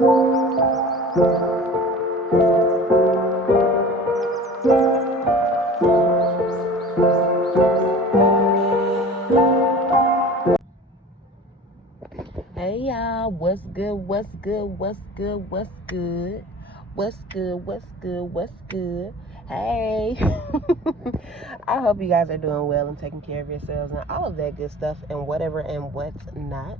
Hey y'all, what's good, what's good, what's good, what's good, what's good, what's good, what's good. Hey, I hope you guys are doing well and taking care of yourselves and all of that good stuff and whatever and what's not.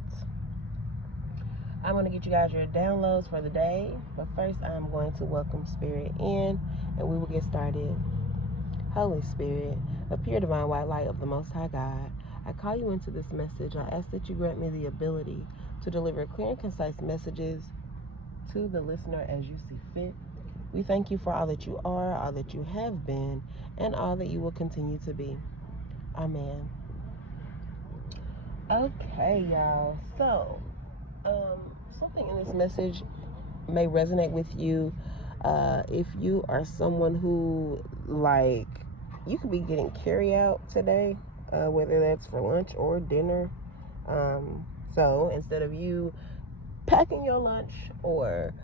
I'm going to get you guys your downloads for the day, but first I'm going to welcome Spirit in and we will get started. Holy Spirit, a pure divine white light of the Most High God, I call you into this message. I ask that you grant me the ability to deliver clear and concise messages to the listener as you see fit. We thank you for all that you are, all that you have been, and all that you will continue to be. Amen. Okay, y'all. So, something in this message may resonate with you. If you are someone who, like, you could be getting carry out today, whether that's for lunch or dinner. So instead of you packing your lunch or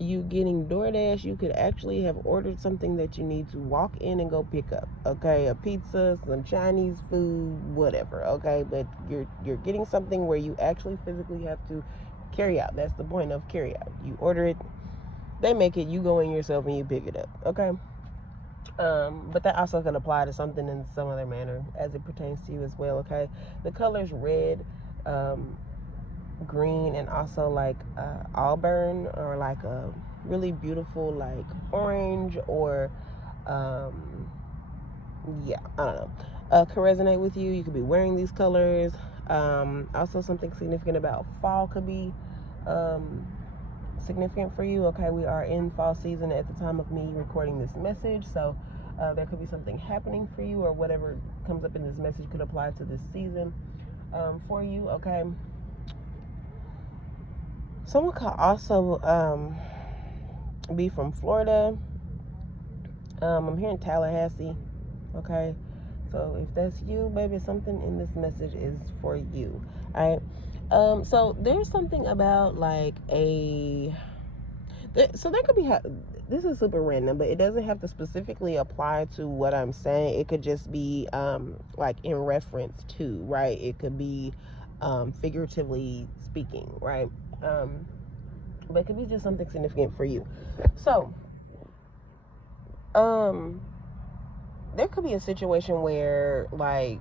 you getting DoorDash, you could actually have ordered something that you need to walk in and go pick up. Okay, a pizza, some Chinese food, whatever. Okay, but you're getting something where you actually physically have to carry out. That's the point of carry out. You order it, they make it, you go in yourself and you pick it up. Okay. But that also can apply to something in some other manner as it pertains to you as well. Okay, the colors red, green, and also like auburn, or like a really beautiful like orange, or yeah, I don't know, could resonate with you. You could be wearing these colors. Also something significant about fall could be significant for you. Okay, we are in fall season at the time of me recording this message, so there could be something happening for you, or whatever comes up in this message could apply to this season for you. Okay, someone could also be from Florida. I'm here in Tallahassee. Okay, so if that's you, baby, something in this message is for you. All right. So there's something about like so there could be, this is super random, but it doesn't have to specifically apply to what I'm saying. It could just be like in reference to, right? It could be figuratively speaking, right? But it could be just something significant for you. So there could be a situation where like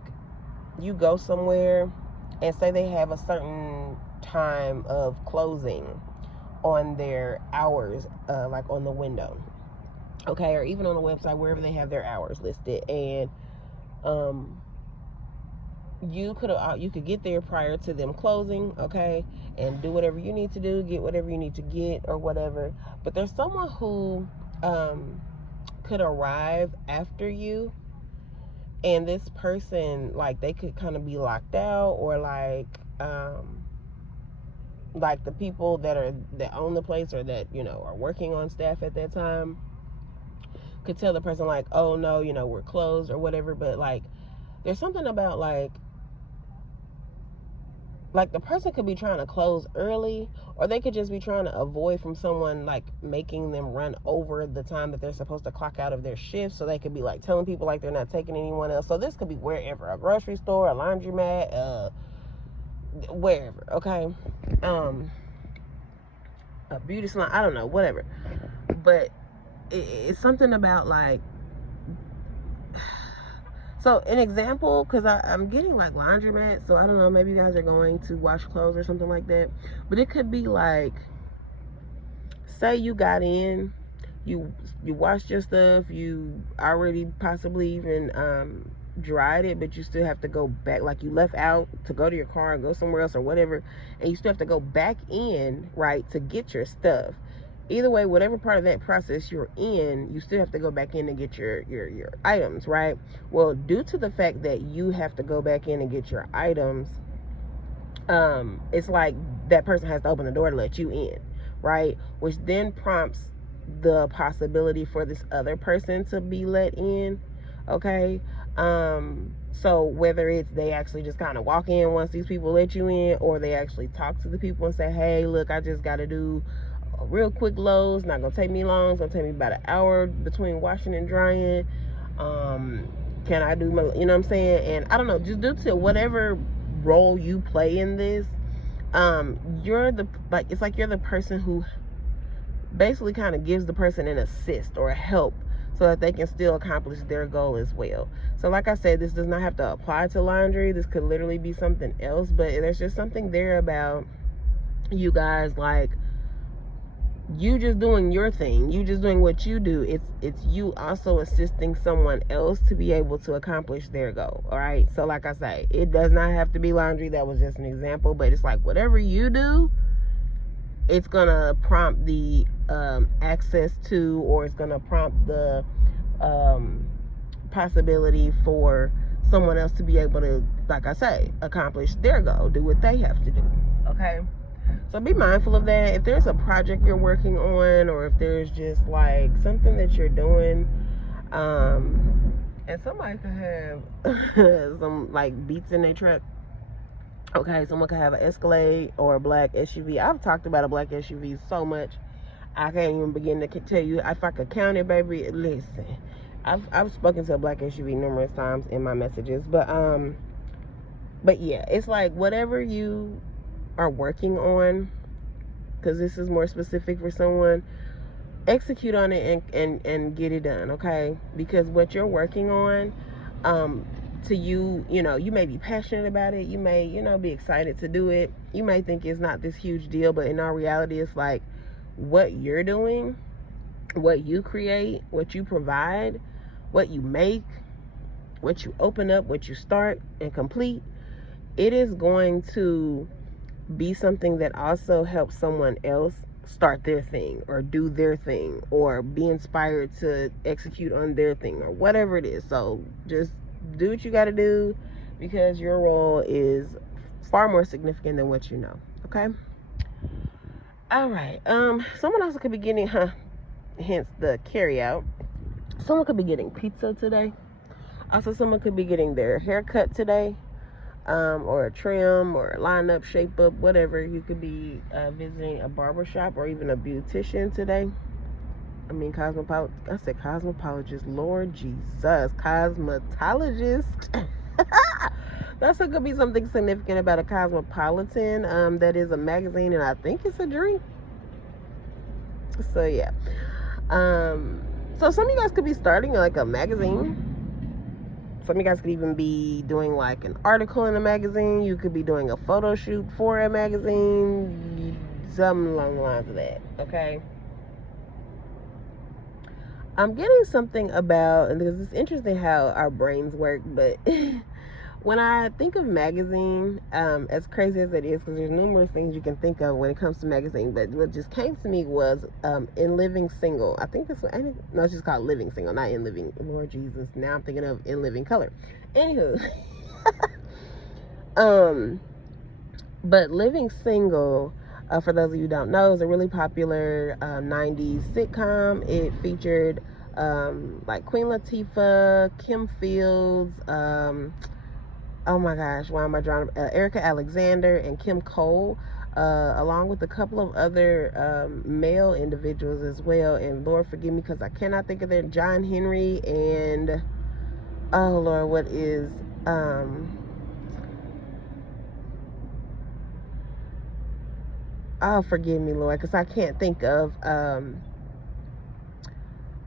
you go somewhere and say they have a certain time of closing on their hours, like on the window, okay, or even on the website, wherever they have their hours listed, and you could get there prior to them closing, okay, and do whatever you need to do, get whatever you need to get or whatever. But there's someone who could arrive after you, and this person, like, they could kind of be locked out, or like the people that own the place, or that, you know, are working on staff at that time, could tell the person like, oh no, you know, we're closed or whatever. But like there's something about like the person could be trying to close early, or they could just be trying to avoid from someone like making them run over the time that they're supposed to clock out of their shift. So they could be like telling people like they're not taking anyone else. So this could be wherever, a grocery store, a laundromat, wherever. Okay, a beauty salon, I don't know, whatever. But it's something about like, so an example, because I'm getting like laundromat, so I don't know, maybe you guys are going to wash clothes or something like that. But it could be like, say you got in, you washed your stuff, you already possibly even dried it, but you still have to go back, like you left out to go to your car and go somewhere else or whatever, and you still have to go back in, right, to get your stuff. Either way, whatever part of that process you're in, you still have to go back in and get your items, right? Well, due to the fact that you have to go back in and get your items, it's like that person has to open the door to let you in, right? Which then prompts the possibility for this other person to be let in, okay? So whether it's they actually just kind of walk in once these people let you in, or they actually talk to the people and say, hey, look, I just got to do a real quick load. It's not going to take me long. It's going to take me about an hour between washing and drying. Can I do my, you know what I'm saying? And I don't know, just due to whatever role you play in this, you're the, like, it's like you're the person who basically kind of gives the person an assist or a help so that they can still accomplish their goal as well. So like I said, this does not have to apply to laundry. This could literally be something else, but there's just something there about you guys, like, you just doing your thing, you just doing what you do. It's you also assisting someone else to be able to accomplish their goal. All right, so like I say, it does not have to be laundry. That was just an example, but it's like whatever you do, it's gonna prompt the access to, or it's gonna prompt the possibility for someone else to be able to, like I say, accomplish their goal, do what they have to do. Okay, so be mindful of that. If there's a project you're working on, or if there's just like something that you're doing, and somebody could have some like beats in their truck. Okay, someone could have an Escalade or a black SUV. I've talked about a black SUV so much, I can't even begin to tell you. If I could count it, baby, listen. I've spoken to a black SUV numerous times in my messages, but yeah, it's like whatever you are working on, because this is more specific for someone, execute on it and get it done, okay? Because what you're working on, to you, you know, you may be passionate about it, you may, you know, be excited to do it, you may think it's not this huge deal, but in our reality, it's like what you're doing, what you create, what you provide, what you make, what you open up, what you start and complete, it is going to be something that also helps someone else start their thing or do their thing or be inspired to execute on their thing or whatever it is. So just do what you got to do, because your role is far more significant than what you know. Okay, all right. Someone else could be getting, hence the carry out, someone could be getting pizza today. Also, someone could be getting their haircut today, or a trim or a line up, shape up, whatever. You could be visiting a barber shop or even a beautician today. I mean, I said cosmetologist, Lord Jesus, cosmetologist. That's could be something significant about a Cosmopolitan. That is a magazine, and I think it's a drink. So yeah. So some of you guys could be starting like a magazine. Some of you guys could even be doing like an article in a magazine. You could be doing a photo shoot for a magazine, something along the lines of that. Okay, I'm getting something about, and because it's interesting how our brains work, but when I think of magazine, as crazy as it is, because there's numerous things you can think of when it comes to magazine, but what just came to me was In Living Single. I think this one, no, it's just called Living Single, not In Living, Lord Jesus. Now I'm thinking of In Living Color. Anywho, but Living Single, for those of you who don't know, is a really popular 90s sitcom. It featured like Queen Latifah, Kim Fields, oh my gosh, why am I drawing? Erica Alexander and Kim Cole, along with a couple of other male individuals as well. And Lord forgive me because I cannot think of their, John Henry and, oh Lord, what is, oh forgive me Lord, because I can't think of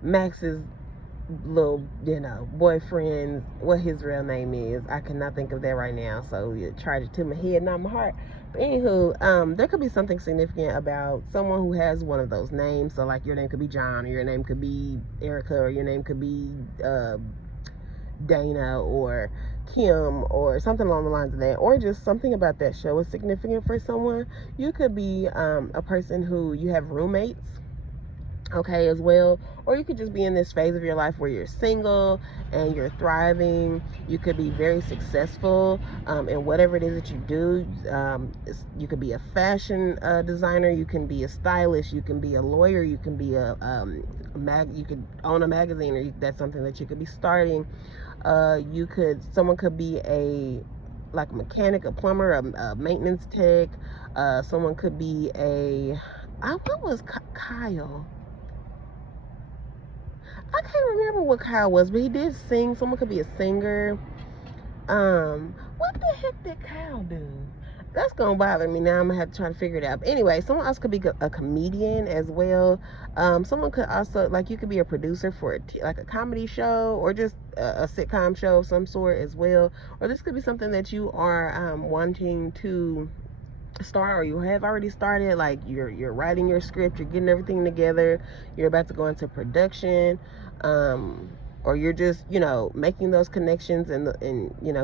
Max's little, you know, boyfriend, what his real name is. I cannot think of that right now, so you charge it to my head, not my heart. But anywho, there could be something significant about someone who has one of those names. So like your name could be John, or your name could be Erica, or your name could be Dana or Kim, or something along the lines of that, or just something about that show is significant for someone. You could be a person who, you have roommates, okay, as well. Or you could just be in this phase of your life where you're single and you're thriving. You could be very successful in whatever it is that you do. You could be a fashion designer, you can be a stylist, you can be a lawyer, you can be you could own a magazine, or that's something that you could be starting. Someone could be like a mechanic, a plumber, a maintenance tech. Someone could be what was Kyle? I can't remember what Kyle was, but he did sing. Someone could be a singer. What the heck did Kyle do? That's gonna bother me now. I'm gonna have to try to figure it out. But anyway, someone else could be a comedian as well. Someone could also, like, you could be a producer for like a comedy show, or just a sitcom show of some sort as well. Or this could be something that you are wanting to start, or you have already started. Like, you're writing your script, you're getting everything together, you're about to go into production, or you're just, making those connections and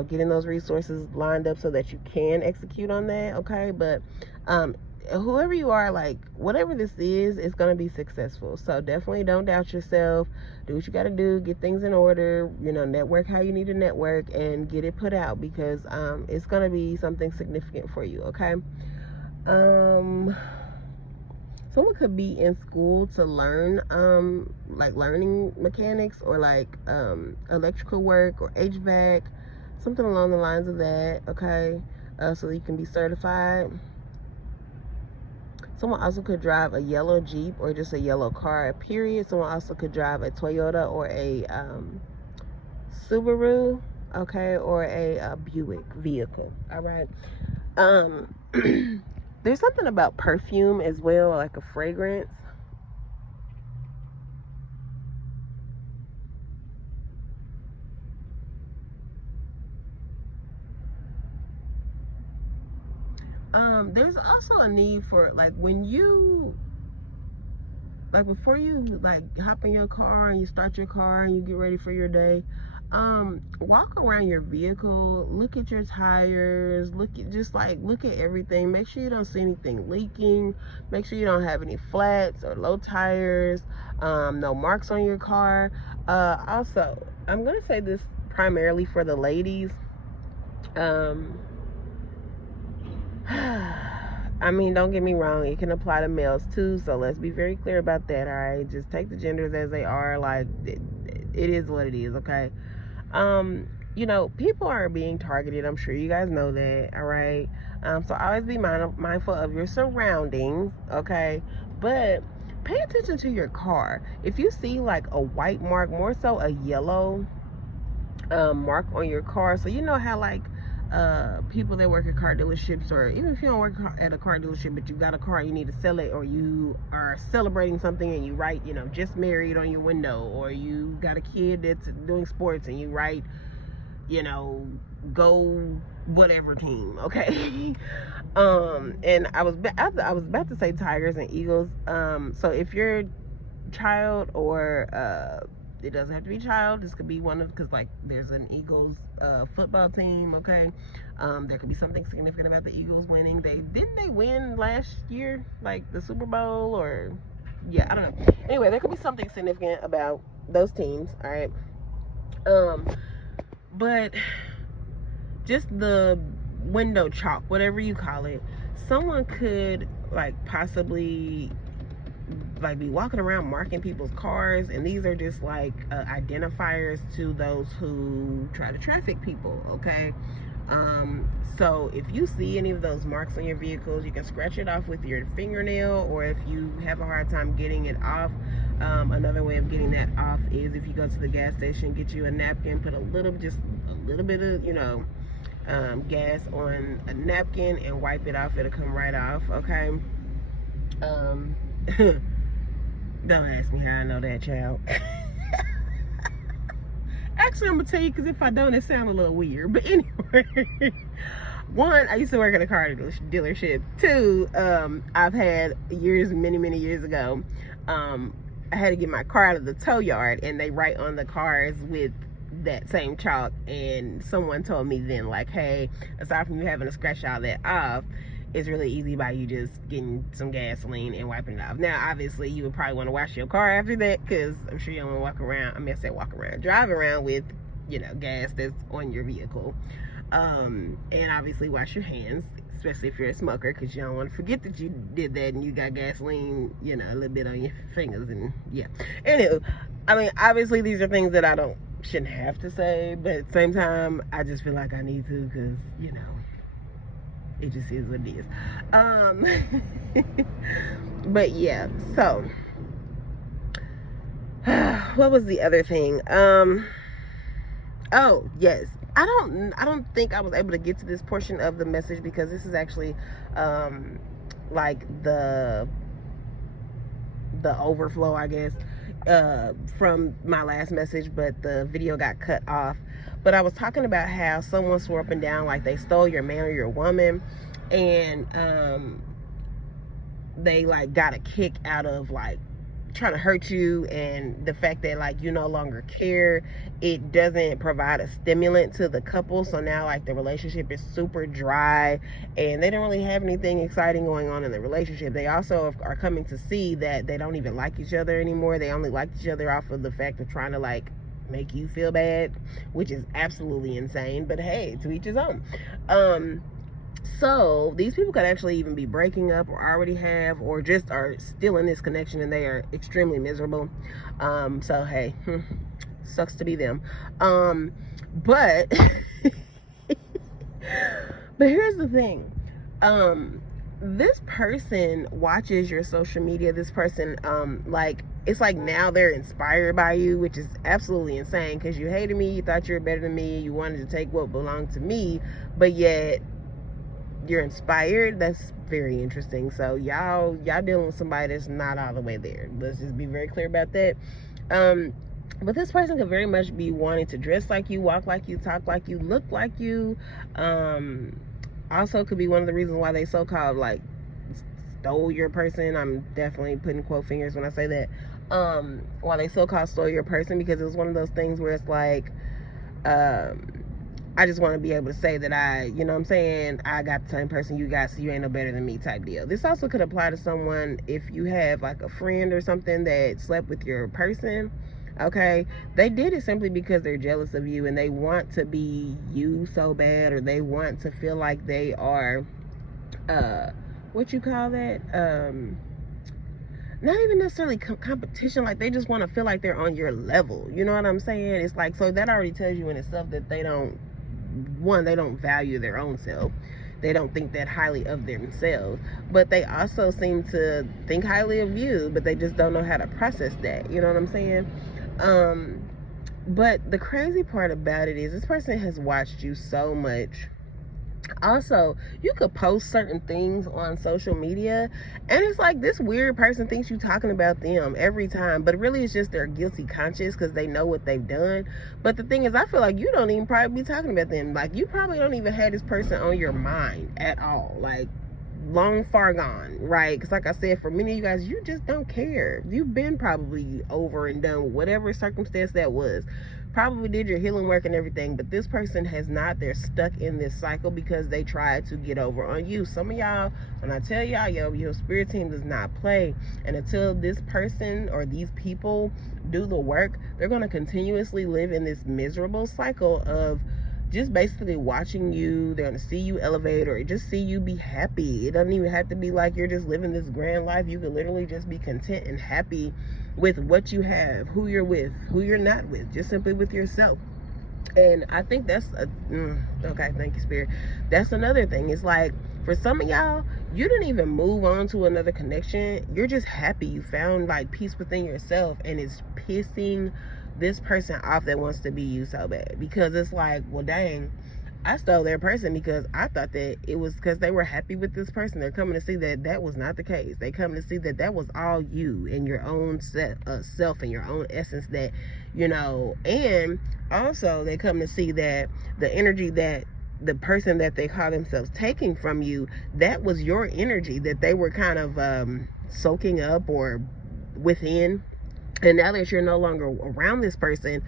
getting those resources lined up so that you can execute on that. Okay, but whoever you are, like, whatever this is, it's going to be successful. So definitely don't doubt yourself. Do what you got to do, get things in order, network how you need to network, and get it put out, because it's going to be something significant for you. Okay. Someone could be in school to learn like learning mechanics, or like electrical work, or HVAC, something along the lines of that. Okay. So you can be certified. Someone also could drive a yellow Jeep, or just a yellow car, period. Someone also could drive a Toyota, or a Subaru, okay, or a Buick vehicle. All right. There's something about perfume as well, like a fragrance. There's also a need for, like, before you, like, hop in your car and you start your car and you get ready for your day, walk around your vehicle, look at your tires, look at everything. Make sure you don't see anything leaking. Make sure you don't have any flats or low tires, no marks on your car. Also, I'm gonna say this primarily for the ladies. I mean, don't get me wrong, it can apply to males too, so let's be very clear about that. All right, just take the genders as they are. Like, it is what it is. Okay. People are being targeted. I'm sure you guys know that. All right. So always be mindful of your surroundings. Okay. But pay attention to your car. If you see like a white mark, more so a yellow mark on your car, so you know how, like, people that work at car dealerships, or even if you don't work at a car dealership but you got a car, you need to sell it, or you are celebrating something and you write, just married on your window, or you got a kid that's doing sports and you write, go whatever team. Okay. And I was about to say Tigers and Eagles. So if your child, or it doesn't have to be child, this could be one of, because, like, there's an Eagles football team. Okay. There could be something significant about the Eagles winning. Didn't they win last year, like the Super Bowl? Or yeah, I don't know. Anyway, there could be something significant about those teams. All right. But just the window chalk, whatever you call it, someone could, like, possibly, like, be walking around marking people's cars, and these are just like identifiers to those who try to traffic people. Okay. So if you see any of those marks on your vehicles, you can scratch it off with your fingernail, or if you have a hard time getting it off, another way of getting that off is if you go to the gas station, get you a napkin, put just a little bit of gas on a napkin and wipe it off. It'll come right off. Okay. Don't ask me how I know that, child. Actually, I'm gonna tell you, because if I don't, it sounds a little weird. But anyway, one, I used to work at a car dealership. Two, I've had many years ago, I had to get my car out of the tow yard, and they write on the cars with that same chalk. And someone told me then, like, hey, aside from you having to scratch all that off, it's really easy by you just getting some gasoline and wiping it off. Now, obviously, you would probably want to wash your car after that, because I'm sure you don't want to walk around. I mean, I said walk around, drive around with, you know, gas that's on your vehicle. And obviously wash your hands, especially if you're a smoker, because you don't want to forget that you did that and you got gasoline, you know, a little bit on your fingers. And yeah, anyway, I mean, obviously these are things that I shouldn't have to say, but at the same time I just feel like I need to, because, you know, it just is what it is. But yeah, so what was the other thing? Oh yes, I don't think I was able to get to this portion of the message, because this is actually like the overflow, I guess, from my last message, but the video got cut off. But I was talking about how someone swore up and down like they stole your man or your woman, and they like got a kick out of like trying to hurt you, and the fact that like you no longer care, it doesn't provide a stimulant to the couple. So now like the relationship is super dry, and they don't really have anything exciting going on in the relationship. They also are coming to see that they don't even like each other anymore. They only like each other off of the fact of trying to like make you feel bad, which is absolutely insane, but hey, to each his own. So these people could actually even be breaking up, or already have, or just are still in this connection and they are extremely miserable. So hey, sucks to be them. But but here's the thing. This person watches your social media. This person, like, it's like now they're inspired by you, which is absolutely insane, because you hated me, you thought you were better than me, you wanted to take what belonged to me, but yet you're inspired. That's very interesting. So y'all dealing with somebody that's not all the way there. Let's just be very clear about that. But this person could very much be wanting to dress like you, walk like you, talk like you, look like you. Also could be one of the reasons why they so-called like stole your person. I'm definitely putting quote fingers when I say that. Why they so-called stole your person, because it was one of those things where it's like, I just want to be able to say that you know what I'm saying, I got the same person you got, so you ain't no better than me type deal. This also could apply to someone if you have like a friend or something that slept with your person. Okay, they did it simply because they're jealous of you and they want to be you so bad, or they want to feel like they are what you call that, not even necessarily competition, like they just want to feel like they're on your level. You know what I'm saying? It's like, so that already tells you in itself that they don't value their own self. They don't think that highly of themselves, but they also seem to think highly of you, but they just don't know how to process that. You know what I'm saying? But the crazy part about it is this person has watched you so much. Also, you could post certain things on social media and it's like this weird person thinks you talking about them every time, but really it's just their guilty conscience, because they know what they've done. But the thing is, I feel like you don't even probably be talking about them. Like, you probably don't even have this person on your mind at all, like long far gone, right? Because like I said, for many of you guys, you just don't care. You've been probably over and done with whatever circumstance that was. Probably did your healing work and everything, but this person has not. They're stuck in this cycle because they tried to get over on you. Some of y'all, when I tell y'all, your spirit team does not play, and until this person or these people do the work, they're going to continuously live in this miserable cycle of just basically watching you. They're going to see you elevate, or just see you be happy. It doesn't even have to be like you're just living this grand life. You could literally just be content and happy with what you have, who you're with, who you're not with, just simply with yourself. And I think that's okay, thank you, Spirit. That's another thing. It's like, for some of y'all, you didn't even move on to another connection. You're just happy. You found like peace within yourself, and it's pissing this person off that wants to be you so bad, because it's like, well, dang, I stole their person because I thought that it was because they were happy with this person. They're coming to see that that was not the case. They come to see that that was all you and your own self and your own essence, that, you know. And also they come to see that the energy that the person that they call themselves taking from you, that was your energy that they were kind of soaking up or within. And now that you're no longer around this person,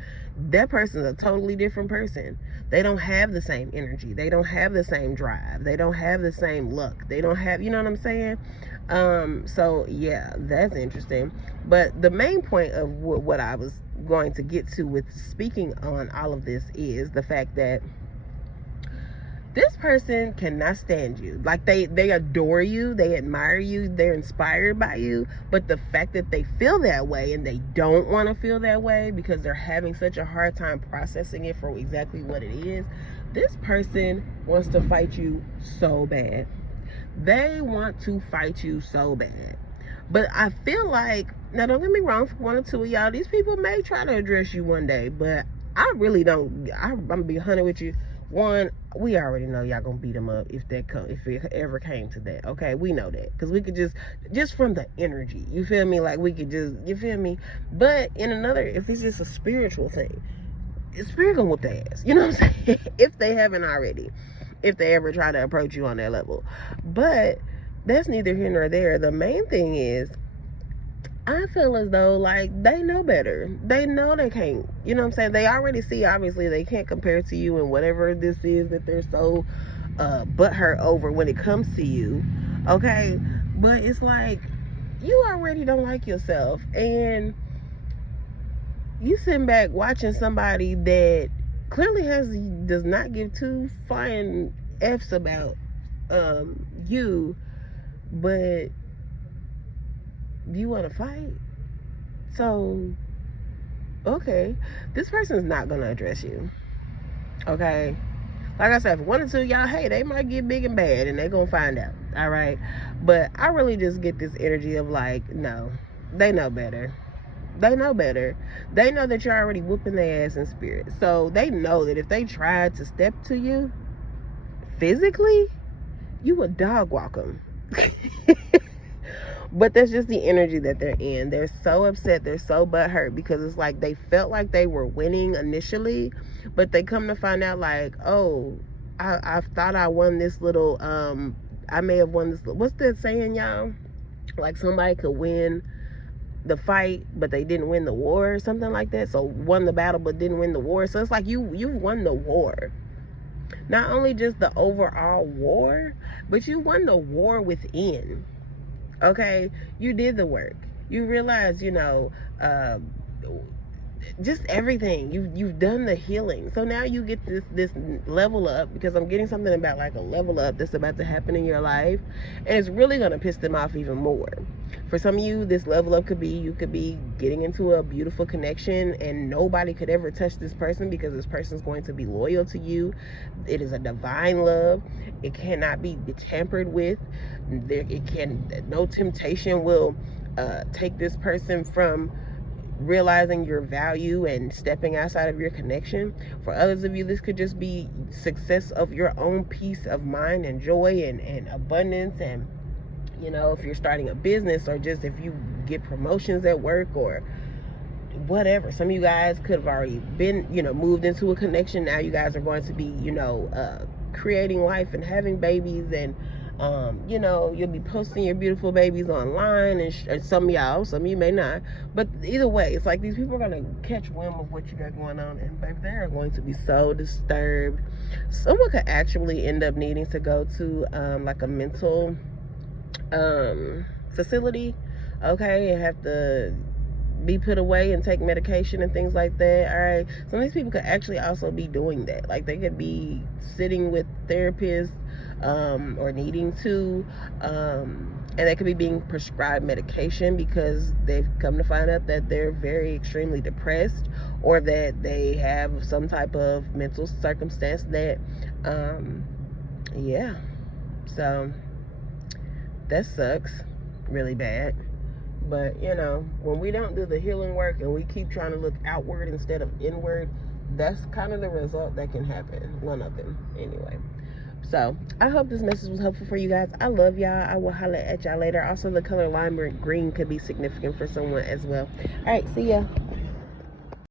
that person's a totally different person. They don't have the same energy. They don't have the same drive. They don't have the same luck. They don't have, you know what I'm saying? So yeah, that's interesting. But the main point of what I was going to get to with speaking on all of this is the fact that this person cannot stand you. Like, they adore you, they admire you, they're inspired by you, but the fact that they feel that way and they don't want to feel that way because they're having such a hard time processing it for exactly what it is, this person wants to fight you so bad. They want to fight you so bad. But I feel like, now don't get me wrong, for one or two of y'all, these people may try to address you one day, but I really don't. I'm gonna be 100 with you. One, we already know y'all gonna beat them up if it ever came to that. Okay, we know that because we could just from the energy, you feel me? Like, we could just, you feel me? But in another, if it's just a spiritual thing, spirit gonna whoop their ass. You know what I'm saying? If they haven't already, if they ever try to approach you on that level. But that's neither here nor there. The main thing is, I feel as though, like, they know better. They know they can't, you know what I'm saying? They already see, obviously, they can't compare to you and whatever this is that they're so butthurt over when it comes to you, okay? But it's like, you already don't like yourself, and you sitting back watching somebody that clearly does not give two flying F's about you, but you want to fight. So, okay, this person's not gonna address you, okay? Like I said, for one or two y'all, hey, they might get big and bad and they're gonna find out, all right? But I really just get this energy of like, no, they know better. They know better. They know that you're already whooping their ass in spirit. So they know that if they tried to step to you physically, you would dog walk them. But that's just the energy that they're in. They're so upset. They're so butthurt because it's like they felt like they were winning initially, but they come to find out like, oh, I thought I won this little, I may have won this. What's that saying, y'all? Like, somebody could win the fight, but they didn't win the war or something like that. So won the battle, but didn't win the war. So it's like you won the war. Not only just the overall war, but you won the war within. Okay, you did the work. You realize, you know, just everything. You've done the healing. So now you get this level up, because I'm getting something about like a level up that's about to happen in your life, and it's really gonna piss them off even more. For some of you, this level up could be, you could be getting into a beautiful connection and nobody could ever touch this person because this person's going to be loyal to you. It is a divine love. It cannot be tampered with. No temptation will take this person from realizing your value and stepping outside of your connection. For others of you, this could just be success of your own peace of mind and joy and abundance. And, you know, if you're starting a business, or just if you get promotions at work or whatever. Some of you guys could have already been, you know, moved into a connection. Now you guys are going to be, you know, creating life and having babies, and you know, you'll be posting your beautiful babies online, and some of you may not, but either way, it's like these people are going to catch wind of what you got going on, and baby, they are going to be so disturbed. Someone could actually end up needing to go to like a mental facility, okay, and have to be put away and take medication and things like that. All right, some of these people could actually also be doing that. Like, they could be sitting with therapists or needing to, and they could be being prescribed medication because they've come to find out that they're very extremely depressed, or that they have some type of mental circumstance that yeah, so that sucks really bad. But, you know, when we don't do the healing work and we keep trying to look outward instead of inward, that's kind of the result that can happen. One of them, anyway. So, I hope this message was helpful for you guys. I love y'all. I will holler at y'all later. Also, the color lime green could be significant for someone as well. All right, see ya.